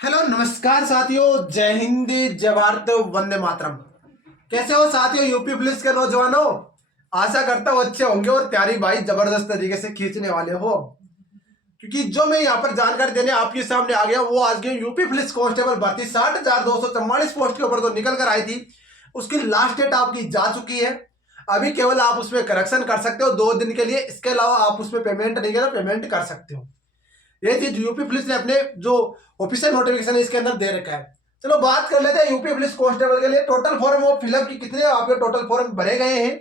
Hello नमस्कार साथियों, जय हिंद, जय भारत, वंदे मातरम। कैसे हो साथियों यूपी पुलिस के नौजवानों। आशा करता हूँ अच्छे होंगे और तैयारी भाई जबरदस्त तरीके से खींचने वाले हो, क्योंकि जो मैं यहाँ पर जानकारी देने आपके सामने आ गया वो आज की यूपी पुलिस कांस्टेबल भर्ती 60,244 पोस्ट के ऊपर तो निकल कर आई थी। उसकी लास्ट डेट आपकी जा चुकी है। अभी केवल आप उसमें करेक्शन कर सकते हो 2 दिन के लिए। इसके अलावा आप उसमें पेमेंट नहीं करो, पेमेंट कर सकते हो। ये चीज यूपी पुलिस ने अपने जो ऑफिशियल नोटिफिकेशन है इसके अंदर दे रखा है। चलो बात कर लेते हैं यूपी पुलिस कांस्टेबल के लिए टोटल फॉर्म ऑफ फिलअप की कितने आपके टोटल फॉर्म भरे गए हैं,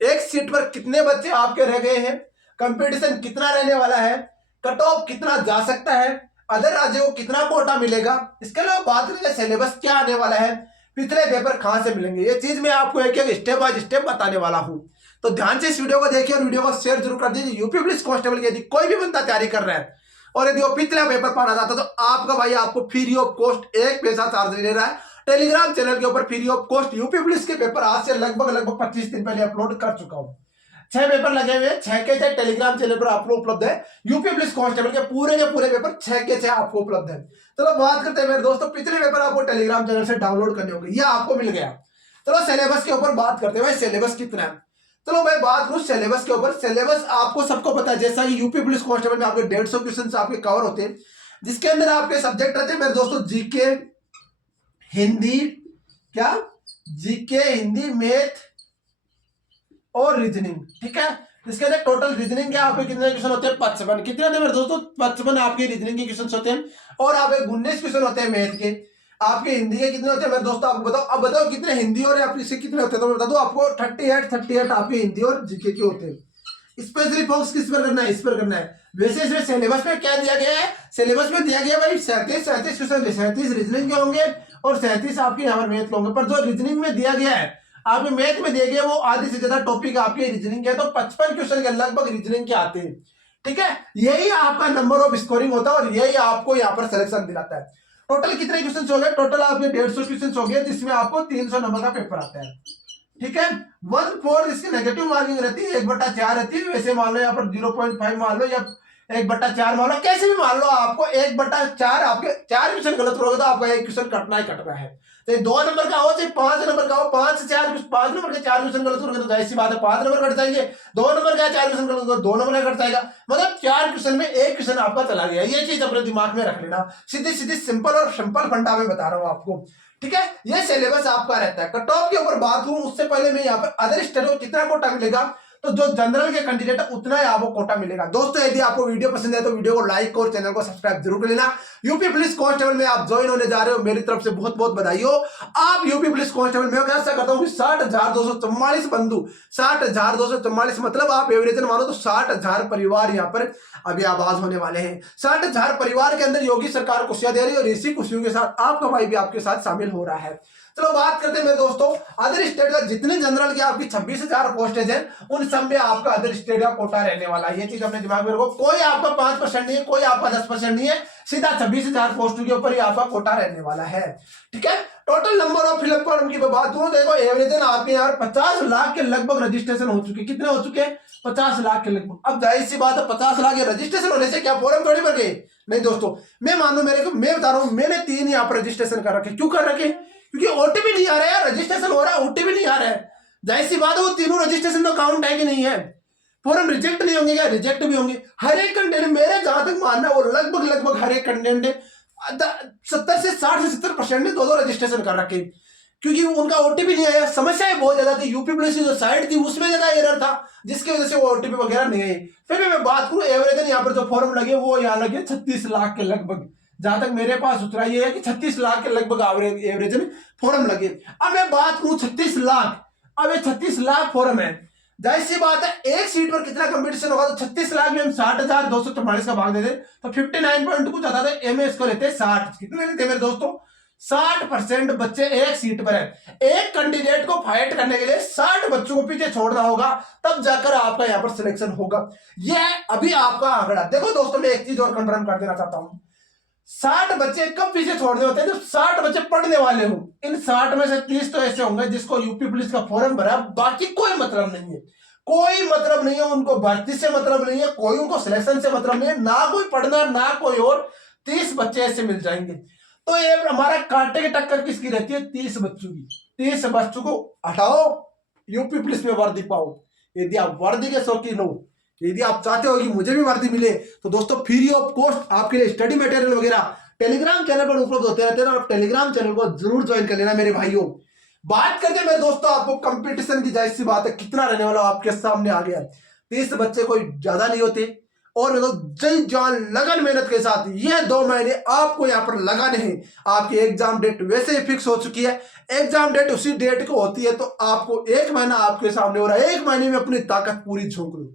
एक सीट पर कितने बच्चे आपके रह गए हैं, कंपटीशन कितना रहने वाला है, कट ऑफ कितना जा सकता है, अदर राज्यों को कितना कोटा मिलेगा, इसके अलावा बात करें सिलेबस क्या आने वाला है, पिछले पेपर कहां से मिलेंगे, ये चीज मैं आपको एक एक स्टेप बाय स्टेप बताने वाला हूं। तो ध्यान से इस वीडियो को देखिए और वीडियो को शेयर जरूर कर दीजिए। यूपी पुलिस कांस्टेबल की यदि कोई भी बंदा तैयारी कर रहा है और यदि वो पिछला पेपर पाना चाहता तो आपका भाई आपको फ्री ऑफ कॉस्ट एक पैसा चार्ज नहीं ले रहा है। टेलीग्राम चैनल के ऊपर free of cost UP police के पेपर आज से लगभग 25 दिन पहले अपलोड कर चुका हूं। 6 पेपर लगे हुए हैं, 6 के 6 टेलीग्राम चैनल पर आपको उपलब्ध है। यूपी पुलिस कांस्टेबल के पूरे पेपर 6 के 6 आपको उपलब्ध है। चलो बात करते हैं मेरे दोस्तों, पिछले पेपर आपको टेलीग्राम चैनल से डाउनलोड करने होंगे, यह आपको मिल गया। चलो सिलेबस के ऊपर बात करते हैं, सिलेबस कितना है। चलो मैं बात करूं सिलेबस के ऊपर। सिलेबस आपको सबको पता है, जैसा कि यूपी पुलिस कांस्टेबल में आपके 150 क्वेश्चन आपके कवर होते हैं, जिसके अंदर आपके सब्जेक्ट रहते हैं मेरे दोस्तों जीके, हिंदी, क्या जीके, हिंदी, मैथ और रीजनिंग। ठीक है, इसके अंदर टोटल रीजनिंग के आपके कितने क्वेश्चन होते हैं? 55। कितने होते हैं मेरे दोस्तों? 55 आपके रीजनिंग के क्वेश्चन होते हैं और आपके 19 क्वेश्चन होते हैं मैथ के। आपके हिंदी के कितने होते हैं मेरे दोस्तों आपको बताओ। अब बताओ कितने हिंदी और आपके कितने होते हैं, तो मैं बता दूं आपको 38 आपके हिंदी और जीके के होते हैं। स्पेशली फोकस किस पर करना है? इस पर करना है। वैसे इसमें सिलेबस में क्या दिया गया है? सिलेबस में दिया गया भाई 37 क्वेश्चन, 37 रीजनिंग के होंगे और 37 आपके यहाँ मैथ के होंगे। पर जो रीजनिंग में दिया गया है आपके मैथ में दिए गए वो आधे से ज्यादा टॉपिक आपके रीजनिंग के, तो 55 क्वेश्चन के लगभग रीजनिंग के आते हैं। ठीक है, यही आपका नंबर ऑफ स्कोरिंग होता है और यही आपको यहाँ पर सिलेक्शन दिलाता है। टोटल कितने क्वेश्चन हो गए? टोटल आपके 150 क्वेश्चन हो गए, जिसमें आपको 300 नंबर का पेपर आता है। ठीक है, 1/4 इसकी नेगेटिव मार्किंग रहती है, 1/4 रहती है। वैसे मान लो यहाँ पर 0.5 मान लो या 1/4 मान लो, कैसे भी मान लो, आपको 1/4 आपके 4 क्वेश्चन गलत करोगे तो आपका एक क्वेश्चन कटना ही कटना है। तो 2 नंबर का हो चाहे 5 नंबर का हो, 5 से 4 5 नंबर के 4 क्वेश्चन गलत करोगे तो ऐसी बात है 5 नंबर कट जाएंगे। 2 नंबर का 4 क्वेश्चन गलत करोगे 2 नंबर का कट जाएगा, मतलब 4 क्वेश्चन में एक क्वेश्चन आपका चला गया। ये चीज अपने दिमाग में रख लेना। सीधी सीधी सिंपल और सिंपल फंडा में बता रहा हूं आपको। ठीक है, ये सिलेबस आपका रहता है। कट ऑफ के ऊपर बात हूं उससे पहले मैं यहाँ पर अदर स्टेट को कितना कोटा मिलेगा, तो जो जनरल के कैंडिडेट है उतना ही आपको कोटा मिलेगा। दोस्तों यदि आपको वीडियो पसंद है तो वीडियो को लाइक और चैनल को सब्सक्राइब जरूर कर लेना। यूपी पुलिस कांस्टेबल में आप ज्वाइन होने जा रहे हो, मेरी तरफ से बहुत बहुत बधाई हो। आप यूपी पुलिस कांस्टेबल में ऐसा करता हूँ 60,244 बंधु, 60,244 मतलब आप एवरेजन मानो तो 60,000 परिवार यहाँ पर अभी आबाद होने वाले हैं। 60,000 परिवार के अंदर योगी सरकार खुशियां दे रही है और इसी खुशियों के साथ आपका भाई भी आपके साथ शामिल हो रहा है। चलो बात करते हैं मेरे दोस्तों अदर स्टेट का। जितने जनरल की आपकी 26,000 पोस्टेज है उन सब में आपका अदर स्टेट का कोटा रहने वाला है। ये चीज अपने दिमाग में रखो, कोई आपका 5% नहीं है, कोई आपका 10% नहीं है, सीधा 26,000 पोस्टों के ऊपर ही आपका कोटा रहने वाला है। ठीक है, total number of fill up form की बात हो देखो, एवरेजन आपके यहाँ 50 लाख के लगभग रजिस्ट्रेशन हो चुके। कितने हो चुके हैं? 50 लाख के लगभग। अब जाहिर सी बात है 50 लाख के रजिस्ट्रेशन होने से क्या फॉर्म थोड़ी भर गए? नहीं दोस्तों, मैं मान लो मेरे को, मैं बता रहा हूं मैंने 3 यहाँ पर रजिस्ट्रेशन कर रखे। क्यों कर रखे? क्योंकि ओटीपी नहीं आ रहा है, रजिस्ट्रेशन हो रहा है, ओटीपी नहीं आ रहा है। जाहिर सी बात है वो तीनों रजिस्ट्रेशन में काउंट है कि नहीं है? फॉर्म रिजेक्ट नहीं होंगे क्या? रिजेक्ट भी होंगे। हर एक कंटेंट मेरे जहां तक मानना है वो लगभग हर एक कंटेंट 70 से 60 से 70% ने दो रजिस्ट्रेशन कर रखे, क्योंकि उनका ओटीपी नहीं आया। समस्याएं बहुत ज्यादा थी, यूपी पुलिस की जो साइट थी उसमें ज्यादा एरर था, जिसकी वजह से वो ओटीपी वगैरह नहीं आई। फिर भी मैं बात करूं एवरेजन यहाँ पर जो फॉर्म लगे वो यहाँ लगे 36 लाख के लगभग। जहां तक मेरे पास उतरा ये है कि 36 लाख के लगभग एवरेजन फॉर्म लगे। अब मैं बात करूं 36 लाख, अब ये 36 लाख फॉर्म है, जाहिर सी बात है एक सीट पर कितना कंपटीशन होगा, तो 36 लाख में हम 60,244 का भाग देते तो 59 कुछ आता था। एमएस को लेते 60, कितने लेते मेरे दोस्तों? 60% बच्चे एक सीट पर है। एक कैंडिडेट को फाइट करने के लिए 60 बच्चों को पीछे छोड़ना होगा, तब जाकर आपका यहां पर सिलेक्शन होगा। यह अभी आपका आंकड़ा। देखो दोस्तों मैं एक चीज और कंफर्म कर देना चाहता हूं, 60 बच्चे कब पीछे छोड़ने होते हैं? जब 60 बच्चे पढ़ने वाले हो। इन 60 में से 30 तो ऐसे होंगे जिसको यूपी पुलिस का फॉर्म भरा, बाकी कोई मतलब नहीं है। कोई मतलब नहीं है उनको, भर्ती से मतलब नहीं है, कोई उनको सिलेक्शन से मतलब नहीं है, ना कोई पढ़ना ना कोई और। 30 बच्चे ऐसे मिल जाएंगे। तो ये हमारा कांटे की टक्कर किसकी रहती है? 30 बच्चों की। 30 बच्चों को हटाओ, यूपी पुलिस में वर्दी पाओ। यदि आप वर्दी के शौकीन हो, यदि आप चाहते हो कि मुझे भी वर्दी मिले, तो दोस्तों फ्री ऑफ कॉस्ट आपके लिए स्टडी मटेरियल वगैरह टेलीग्राम चैनल पर उपलब्ध होते रहते हैं। टेलीग्राम चैनल को जरूर ज्वाइन कर लेना मेरे भाइयों। बात करते हैं मेरे दोस्तों, आपको कंपटीशन की जाहिर सी बात है कितना रहने वाला आपके सामने आ गया। 30 बच्चे कोई ज्यादा नहीं होते, और जय जान लगन मेहनत के साथ ये 2 महीने आपको यहाँ पर लगाने हैं। आपकी एग्जाम डेट वैसे ही फिक्स हो चुकी है। एग्जाम डेट उसी डेट को होती है, तो आपको 1 महीना आपके सामने हो रहा है। 1 महीने में अपनी ताकत पूरी झोंक लो,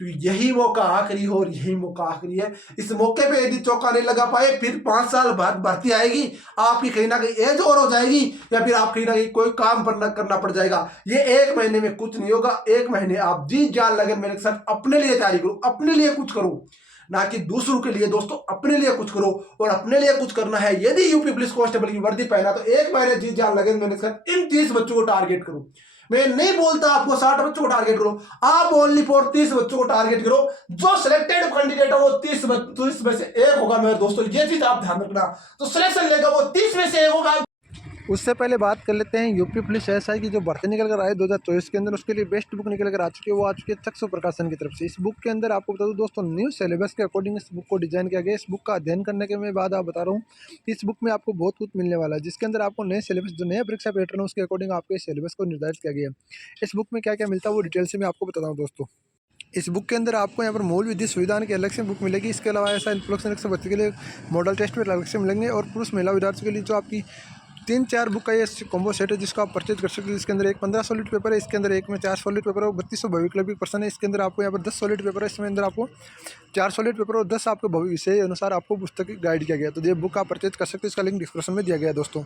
क्योंकि यही मौका आखिरी हो, और यही मौका आखिरी है। इस मौके पे यदि चौका नहीं लगा पाए, फिर 5 साल बाद भर्ती आएगी, आपकी कहीं ना कहीं एज और हो जाएगी, या फिर आप कहीं ना कहीं कोई काम करना पड़ जाएगा। ये 1 महीने में कुछ नहीं होगा। 1 महीने आप जी जान लगन मेरे साथ अपने लिए तैयारी करो, अपने लिए कुछ करो, ना कि दूसरों के लिए। दोस्तों अपने लिए कुछ करो, और अपने लिए कुछ करना है यदि यूपी पुलिस कांस्टेबल की वर्दी पहना, तो 1 महीने जी जान लगन मेरे साथ इन 30 बच्चों को टारगेट करो। मैं नहीं बोलता आपको 60 बच्चों को टारगेट करो, आप ओनली फॉर 30 बच्चों को टारगेट करो। जो सिलेक्टेड कैंडिडेट है वो 30 में से एक होगा मेरे दोस्तों, ये चीज आप ध्यान रखना। तो सिलेक्शन लेगा वो 30 में से एक होगा। उससे पहले बात कर लेते हैं यूपी पुलिस एसआई की जो भर्ती निकल कर आए 2024 के अंदर, उसके लिए बेस्ट बुक निकल कर आ चुकी है। वो आ चुकी है चक्षु प्रकाशन की तरफ से। इस बुक के अंदर आपको बता दूं दोस्तों, न्यू सिलेबस के अकॉर्डिंग इस बुक को डिजाइन किया गया है। इस बुक का अध्ययन करने के मैं बाद आप बता रहा हूँ कि इस बुक में आपको बहुत कुछ मिलने वाला है, जिसके अंदर आपको नए सिलेबस, जो नया परीक्षा पैटर्न है उसके अकॉर्डिंग आपके सिलेबस को निर्धारित किया गया है। इस बुक में क्या क्या मिलता है वो डिटेल से मैं आपको बताता हूँ दोस्तों। इस बुक के अंदर आपको यहाँ पर मूल विधि सुविधान की अलग से बुक मिलेगी। इसके अलावा ऐसा इंट्रोडक्शन से बच्चे के लिए मॉडल टेस्ट भी अलग से मिलेंगे, और पुरुष महिला विद्यार्थियों के लिए जो आपकी 3-4 बुक का ये कॉम्बो सेट है, जिसको आप परचेज कर सकते हैं। इसके अंदर एक 15 सॉलिड पेपर है, इसके अंदर एक में 4 सॉलिड पेपर है, 3200 भविक्लपिक प्रश्न है। इसके अंदर आपको यहाँ पर 10 सॉलिड पेपर है, इसमें अंदर आपको 4 सॉलिड पेपर और 10 आपके भविष्य के अनुसार आपको पुस्तक गाइड किया गया। तो ये बुक आप परचेज कर सकते हैं, इसका लिंक डिस्क्रिप्शन में दिया गया है दोस्तों।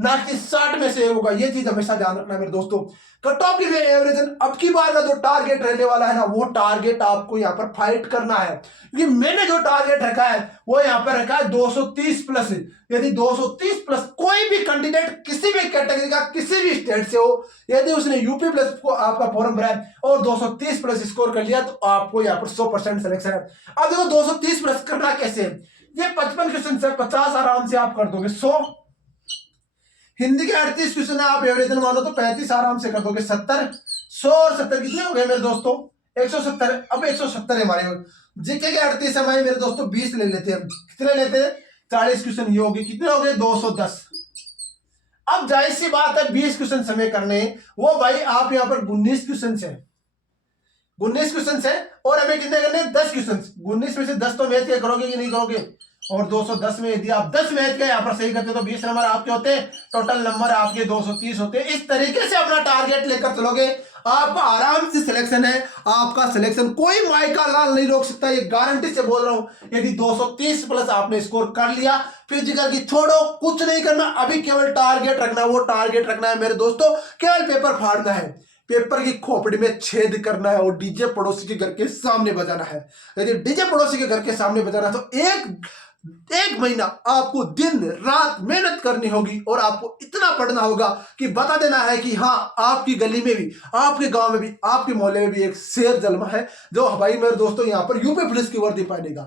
ना कि 60 में से होगा, ये चीज हमेशा ध्यान रखना मेरे दोस्तों। कट ऑफ की एवरेज अब की बार का जो टारगेट रहने वाला है ना, वो टारगेट आपको यहाँ पर फाइट करना है, क्योंकि मैंने जो टारगेट रखा है वो यहाँ पर रखा है 230 प्लस। यदि 230 प्लस कोई भी कैंडिडेट किसी भी कैटेगरी का, किसी भी स्टेट से हो, यदि उसने यूपी प्लस को आपका फॉर्म भरा है और 230 प्लस स्कोर कर लिया, तो आपको यहाँ पर 100% सिलेक्शन है। अब देखो 230 प्लस करना कैसे है, ये 55 क्वेश्चन से 50 आराम से आप कर दोगे। 100 हिंदी के 38 क्वेश्चन है, आप एवरेज मानो तो 35 आराम से कर दोगे। 70, 100 और 70 कितने हो गए मेरे दोस्तों? 170। अब 170 है हमारे। जीके के 38 हमारे मेरे दोस्तों 20 ले लेते हैं। कितने लेते हैं? 40 क्वेश्चन ये हो गए। कितने हो गए? 210। अब जाहिर सी बात है 20 क्वेश्चन समय करने, वो भाई आप यहाँ पर 19 क्वेश्चन है, 19 क्वेश्चन है, और हमें कितने करने? 10 क्वेश्चन। 19 में से 10 तो मैथ के करोगे कि नहीं करोगे? और 210 में यदि आप 10 मैथ के यहाँ पर सही करते हो तो 20 नंबर आपके होते हैं, टोटल नंबर आपके 230 होते हैं। इस तरीके से अपना टारगेट लेकर चलोगे, आपका आराम से सिलेक्शन है। आपका सिलेक्शन कोई माइका लाल नहीं रोक सकता, ये गारंटी से बोल रहा हूं। यदि 230 प्लस आपने स्कोर कर लिया, फिजिकल की छोड़ो, कुछ नहीं करना, अभी केवल टारगेट रखना। वो टारगेट रखना है मेरे दोस्तों, केवल पेपर फाड़ना है, पेपर की खोपड़ी में छेद करना है, और डीजे पड़ोसी के घर के सामने बजाना है। यदि डीजे पड़ोसी के घर के सामने बजाना है, तो एक महीना आपको दिन रात मेहनत करनी होगी, और आपको इतना पढ़ना होगा कि बता देना है कि हाँ, आपकी गली में भी, आपके गांव में भी, आपके मोहल्ले में भी एक शेर जन्मा है, जो भाई मेरे दोस्तों यहाँ पर यूपी पुलिस की वर्दी पहनेगा।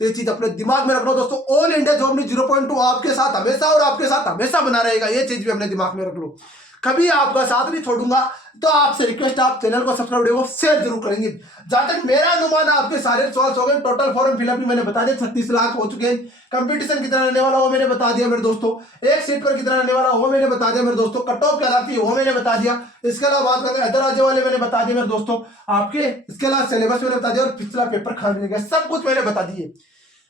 तो ये चीज अपने दिमाग में रखना दोस्तों। ऑल इंडिया जॉब न्यूज़ 0.2 आपके साथ हमेशा, और आपके साथ हमेशा बना रहेगा। ये चीज भी अपने दिमाग में रख लो, कभी आपका साथ नहीं छोड़ूंगा। तो आपसे रिक्वेस्ट, आप चैनल को सब्सक्राइब, वीडियो को शेयर जरूर करेंगे। जहां तक मेरा अनुमान आपके सारे सवाल हो गए। टोटल फॉर्म फिलअप भी मैंने बता दिया, 36 लाख हो चुके हैं। कंपटीशन कितना रहने वाला वो मैंने बता दिया मेरे दोस्तों। एक सीट पर कितना रहने वाला वो मैंने बता दिया मेरे दोस्तों। कट ऑफ क्या आती है वो मैंने बता दिया। इसके अलावा बात करें अदर राज्य वाले, मैंने बता दिया मेरे दोस्तों आपके। इसके अलावा सिलेबस मैंने बता दिया, और पिछला पेपर खाने गया, सब कुछ मैंने बता दिए।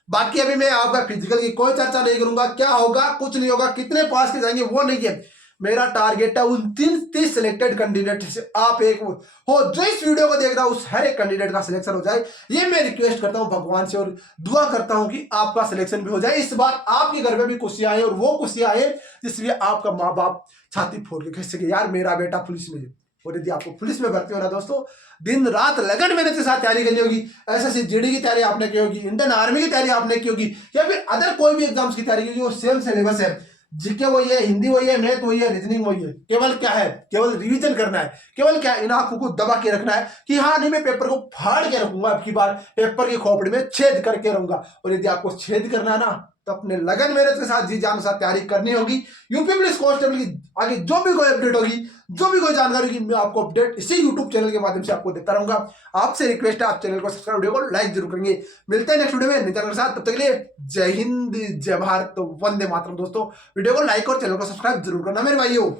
बाकी अभी मैं आपका फिजिकल की कोई चर्चा नहीं करूंगा, क्या होगा कुछ नहीं होगा, कितने पास के जाएंगे वो नहीं है। मेरा टारगेट है उन 30 सिलेक्टेड कैंडिडेट से आप एक हो, जो इस वीडियो को देख रहा है, उस हर एक कैंडिडेट का सिलेक्शन हो जाए। ये मैं रिक्वेस्ट करता हूं भगवान से, और दुआ करता हूं कि आपका सिलेक्शन भी हो जाए। इस बार आपके घर में भी खुशियां आए, और वो खुशियां आए जिसमें आपका माँ बाप छाती फोड़ के कह सके यार मेरा बेटा पुलिस में है। और यदि आपको पुलिस में भर्ती हो रहा है दोस्तों, दिन रात लगन मेहनत के साथ तैयारी करनी होगी। एसएससी जीडी की तैयारी आपने की होगी, इंडियन आर्मी की तैयारी आपने की होगी, या फिर अदर कोई भी एग्जाम्स की तैयारी की होगी, वो सेम सिलेबस है। जीके वही है, हिंदी वही है, मैथ वही है, रीजनिंग वही है। केवल क्या है, केवल रिवीजन करना है। केवल क्या, इन आंखों को दबा के रखना है कि हाँ नहीं, मैं पेपर को फाड़ के रखूंगा, अब की बार पेपर की खोपड़ी में छेद करके रहूंगा। और यदि आपको छेद करना है ना, तो अपने लगन मेहनत के साथ जी जान के साथ तैयारी करनी होगी। यूपी पुलिस कांस्टेबल की आगे जो भी कोई अपडेट होगी, जो भी कोई जानकारी होगी, मैं आपको अपडेट इसी यूट्यूब चैनल के माध्यम से आपको देता रहूंगा। आपसे रिक्वेस्ट है आप चैनल को सब्सक्राइब, वीडियो को लाइक जरूर करेंगे। मिलते हैं नेक्स्ट वीडियो में नए चैनल के साथ, तब तक के लिए जय हिंद, जय भारत, वंदे मातरम। दोस्तों वीडियो को लाइक और चैनल को सब्सक्राइब जरूर करना मेरे भाइयों।